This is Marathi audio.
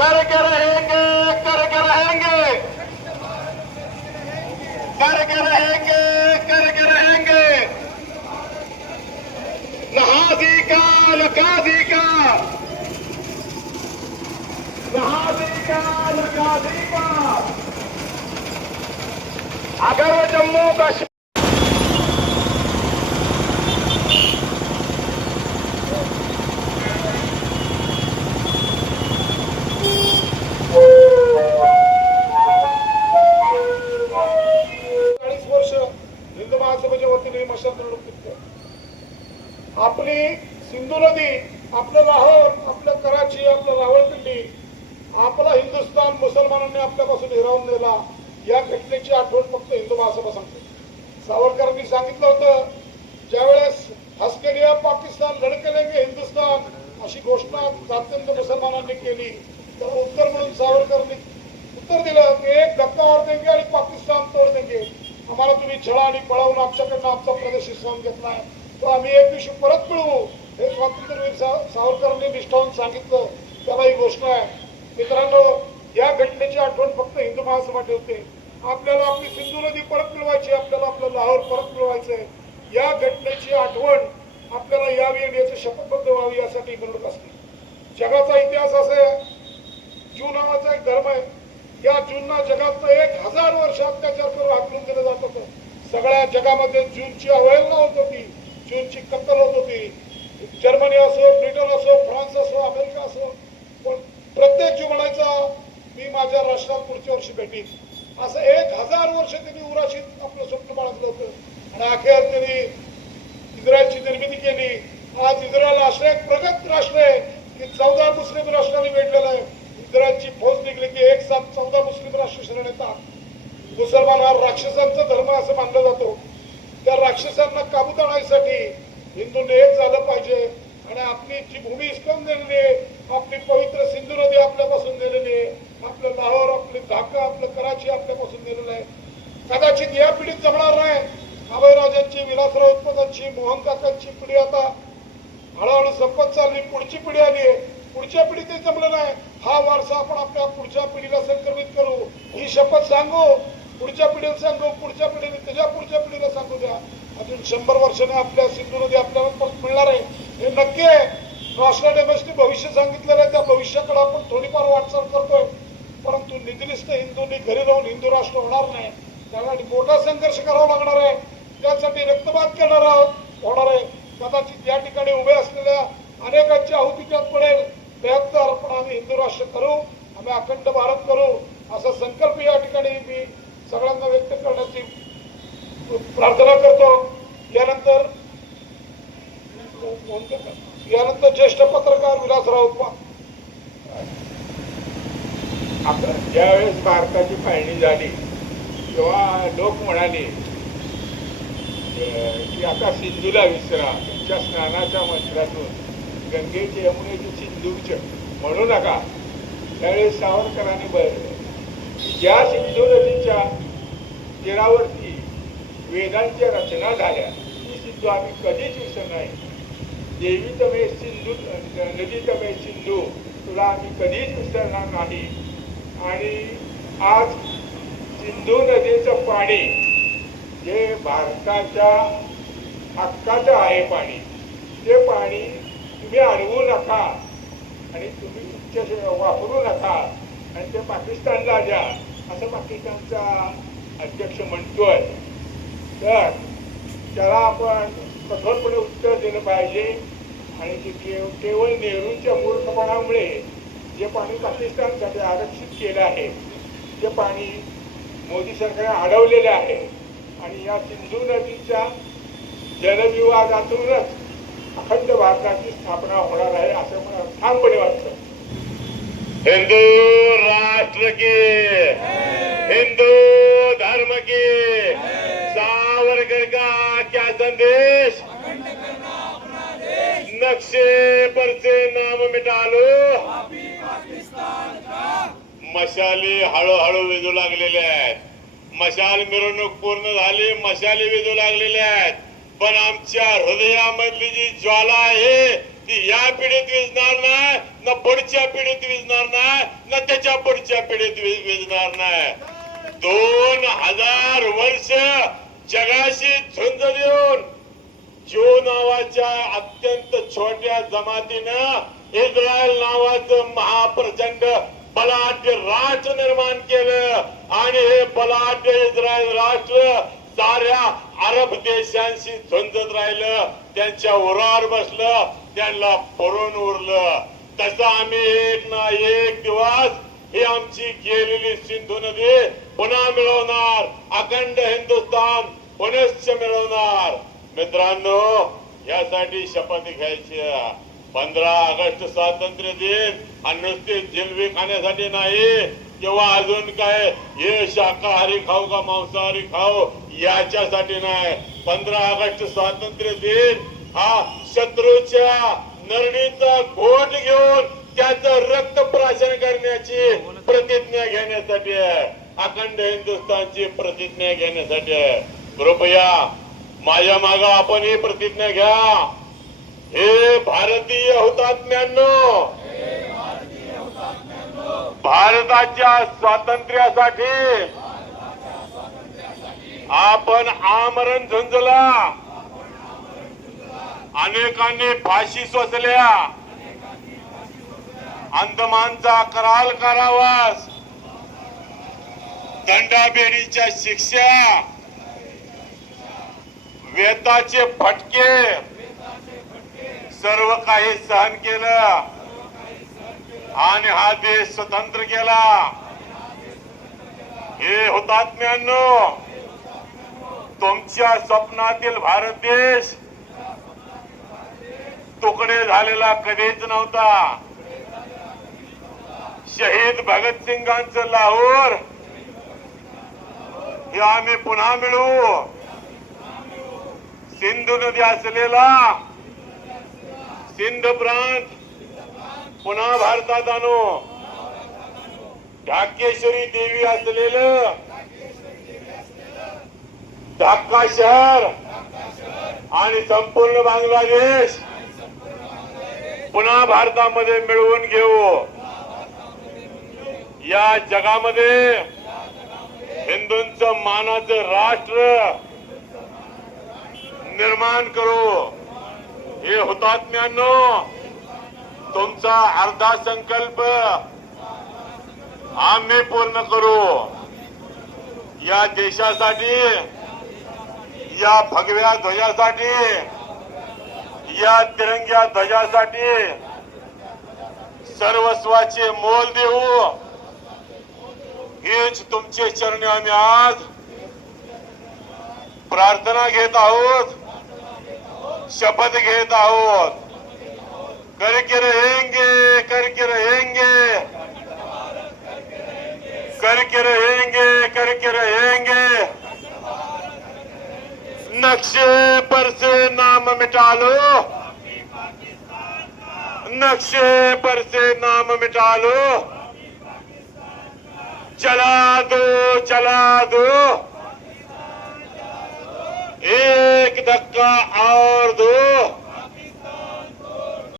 करके रहेंगे करके रहेंगे। करके रहेंगे करके रहेंगे। नहाजी का लकाजी का। नहाजी का लकाजी का। अगर वो जम्मू कश्मीर चाळीस वर्ष हिंदू महासभेच्या वतीने मशाल निवडणूक आपली सिंधू नदी आपलं लाहोर आपलं कराची आपलं रावळपिंडी आपला हिंदुस्थान मुसलमानांनी आपल्यापासून हिरावून नेला या घटनेची आठवण फक्त हिंदू महासभा सांगते. सावरकरांनी सांगितलं होतं ज्यावेळेस हस्केरिया पाकिस्तान लढकेलेंगे हिंदुस्थान अशी घोषणा जात्यंत मुसलमानांनी केली तर उत्तर म्हणून सावरकरांनी उत्तर दिलं की एक धक्का और देंगे आणि पाकिस्तान तोड देंगे. आम्हाला तुम्ही छळा आणि पळवून आमच्याकडनं आमचा प्रदेश हिसवून घेतलाय. तो आम्ही एक दिवशी परत मिळवू. हे स्वातंत्र्यवीर सावरकरांनी निष्ठावून सांगितलं. त्याला ही घोषणा आहे. मित्रांनो या घटनेची आठवण फक्त हिंदू महासभा ठेवते आपल्याला आपली सिंधू नदी परत मिळवायची आपल्याला आपलं लाहोर परत मिळवायचंय या घटनेची आठवण आपल्याला या आणि शपथबद्ध व्हावी यासाठी निवडणूक असते. जगाचा इतिहास असा आहे. जू नावाचा एक धर्म आहे. या जूनना जगात एक हजार वर्ष अत्याचार करून हाकलून दिलं जात होतं. सगळ्या जगामध्ये जूनची अवहेलना होत होती. जूनची कत्तल होत होती. जर्मनी असो ब्रिटन असो फ्रान्स असो अमेरिका असो पण प्रत्येक जू म्हणायचा मी माझ्या राष्ट्रात पुढच्या वर्षी भेटीन. असं एक हजार वर्ष त्यांनी उराशीत आपलं स्वप्न बाळगलं होतं. आणि अखेर त्यांनी इस्रायलची निर्मिती केली. आज इस्रायल असं एक प्रगत राष्ट्र आहे की चौदा मुस्लिम राष्ट्रांनी वेढलेलं आहे. इस्रायलची फौज निघली की एक साथ चौदा मुस्लिम राष्ट्र शरण येतात. मुसलमान हा राक्षसांचा धर्म असं मानलं जातो. त्या राक्षसांना काबूत आणण्यासाठी हिंदूंनी एक झालं पाहिजे. आणि आपली जी भूमी हिसकावून दिलेली आहे आपली पवित्र सिंधू नदी आपल्यापासून दिलेली आहे आपलं लाहोर आपली ढाका आपलं कराची आपल्यापासून दिलेलं आहे. कदाचित या पिढीत जमणार नाही. अभयराजांची विलासराव उत्पादनची मोहन काकांची पिढी आता हळूहळू संपत चालली. पुढची पिढी आली आहे. पुढच्या पिढीत जमलं नाही. हा वारसा आपण आपल्या पुढच्या पिढीला संक्रमित करू. ही शपथ सांगू. पुढच्या पिढीला सांगू. पुढच्या पिढीने त्याच्या पुढच्या पिढीला सांगू द्या. अजून शंभर वर्षाने आपल्या सिंधू नदी आपल्याला परत मिळणार आहे. हे नक्की आहे. राष्ट्र डेमोस्टी भविष्य सांगितलेलं आहे. त्या भविष्याकडे आपण थोडीफार वाटचाल करतोय. परंतु निधनिष्ठ हिंदूंनी घरी राहून हिंदू राष्ट्र होणार नाही. त्यासाठी मोठा संघर्ष करावा लागणार आहे. त्यासाठी रक्तपात करणार आहोत. होणार आहे. कदाचित या ठिकाणी उभे असलेल्या अनेकांची आहुती त्यात पडेल. बेहत्तर पण आम्ही हिंदू राष्ट्र करू. आम्ही अखंड भारत करू. असा संकल्प या ठिकाणी मी सगळ्यांना व्यक्त करण्याची यानंतर ज्येष्ठ पत्रकार विलासराव उपा आपण ज्यावेळेस भारताची पाहणी झाली तेव्हा लोक म्हणाले की आता सिंधूला विसरा तुमच्या स्नानाच्या मंत्रातून गंगेचे यमुनेचे सिंधूच म्हणू नका. त्यावेळेस सावरकरांनी बरं की ज्या सिंधू नदीच्या तीरावरती वेदांच्या रचना झाल्या ती सिंधू आम्ही कधीच विसरणार नाही. देवी तमे सिंधू नदी तमे सिंधू तुला आम्ही कधीच विसरणार नाही. आणि आज सिंधू नदीचं पाणी जे भारताच्या हक्काचं आहे पाणी. ते पाणी तुम्ही अडवू नका आणि तुम्ही उच्च वापरू नका आणि ते पाकिस्तानला द्या असं पाकिस्तानचा अध्यक्ष म्हणतोय. तर त्याला आपण कठोरपणे उत्तर दिलं पाहिजे. आणि ते केव केवळ नेहरूंच्या मूर्खपणामुळे जे पाणी पाकिस्तानसाठी आरक्षित केलं आहे ते पाणी मोदी सरकारने अडवलेलं आहे. आणि या सिंधू नदीच्या जलविवादातूनच अखंड भारताची स्थापना होणार आहे असं मला ठामपणे वाटतं. हिंदू राष्ट्र की हिंदू धर्म की सावरकर का क्या संदेश? नाम मिटा लो मशाली हळूहळू विजू लागलेल्या आहेत. मशाल मिरवणूक पूर्ण झाली मशाली विजू लागलेल्या आहेत. पण आमच्या हृदयामधली जी ज्वाला आहे ती या पिढीत विजणार नाही न पुढच्या पिढीत विजणार नाही न त्याच्या पुढच्या पिढीत विजणार नाही. दोन हजार वर्ष जगाशी झुंज देऊन ज्यो नावाच्या अत्यंत छोट्या जमातीनं इस्रायल नावाचं महाप्रचंड बलाढ्य राष्ट्र निर्माण केलं. आणि हे बलाढ्य इस्रायल राष्ट्र साऱ्या अरब देशांशी झुंजत राहिलं. त्यांच्या उरावर बसलं त्यांना पुरून उरलं. तसं आम्ही एक ना एक दिवस ही आमची गेलेली सिंधू नदी पुन्हा मिळवणार. अखंड हिंदुस्थान पुनश्च मिळवणार. मित्रांनो यासाठी शपथ घ्यायची पंधरा ऑगस्ट स्वातंत्र्य दिन आणि नुसते जिलबी खाण्यासाठी नाही. किंवा अजून काय? हे शाकाहारी खाऊ का मांसाहारी खाऊ? याच्यासाठी नाही. पंधरा ऑगस्ट स्वातंत्र्य दिन हा शत्रूच्या नरणीचा घोट घेऊन त्याच रक्त प्राशन करण्याची प्रतिज्ञा घेण्यासाठी आहे. अखंड हिंदुस्थानची प्रतिज्ञा घेण्यासाठी आहे. कृपया माझ्या माग आपण ही प्रतिज्ञा घ्या. भारतीय हुतात्म्यांनो. भारताच्या स्वातंत्र्यासाठी आपण आमरण झुंजला. अनेकांनी फाशी सोसल्या. अंदमानचा कराल कारावास. दंडाबेडीच्या शिक्षा. वेताचे फटके. सर्व काही सहन केलं. आणि हा देश स्वतंत्र केला. हे हुतात्म्यांनो तुमच्या स्वप्नातील भारत देश तुकडे झालेला कधीच नव्हता. शहीद भगतसिंगांचं लाहोर हे आम्ही पुन्हा मिळवू. सिंधू नदी असलेला सिंध प्रांत पुन्हा भारतात आणू. ढाकेश्वरी देवी असलेलं. ढाका शहर. आणि संपूर्ण बांगलादेश. पुन्हा भारतामध्ये मिळवून घेऊ. या जगामध्ये हिंदूंचं मानाचं राष्ट्र निर्माण करू. हे हुतात्म्यांनो तुमचा अर्धा संकल्प आम्ही पूर्ण करू. या देशासाठी या भगव्या ध्वजासाठी या तिरंग्या ध्वजासाठी सर्वस्वाचे मोल देऊ. हेच तुमचे चरणी आम्ही आज प्रार्थना घेत आहोत. शपथ घेत आहोत. करके रहेंगे करके रहेंगे. करके रहेंगे करके रहेंगे. नक्शे पर से नाम मिटा लो. नक्शे पर से नाम मिटा लो. चला दो चला दो. एक धक्का और दो।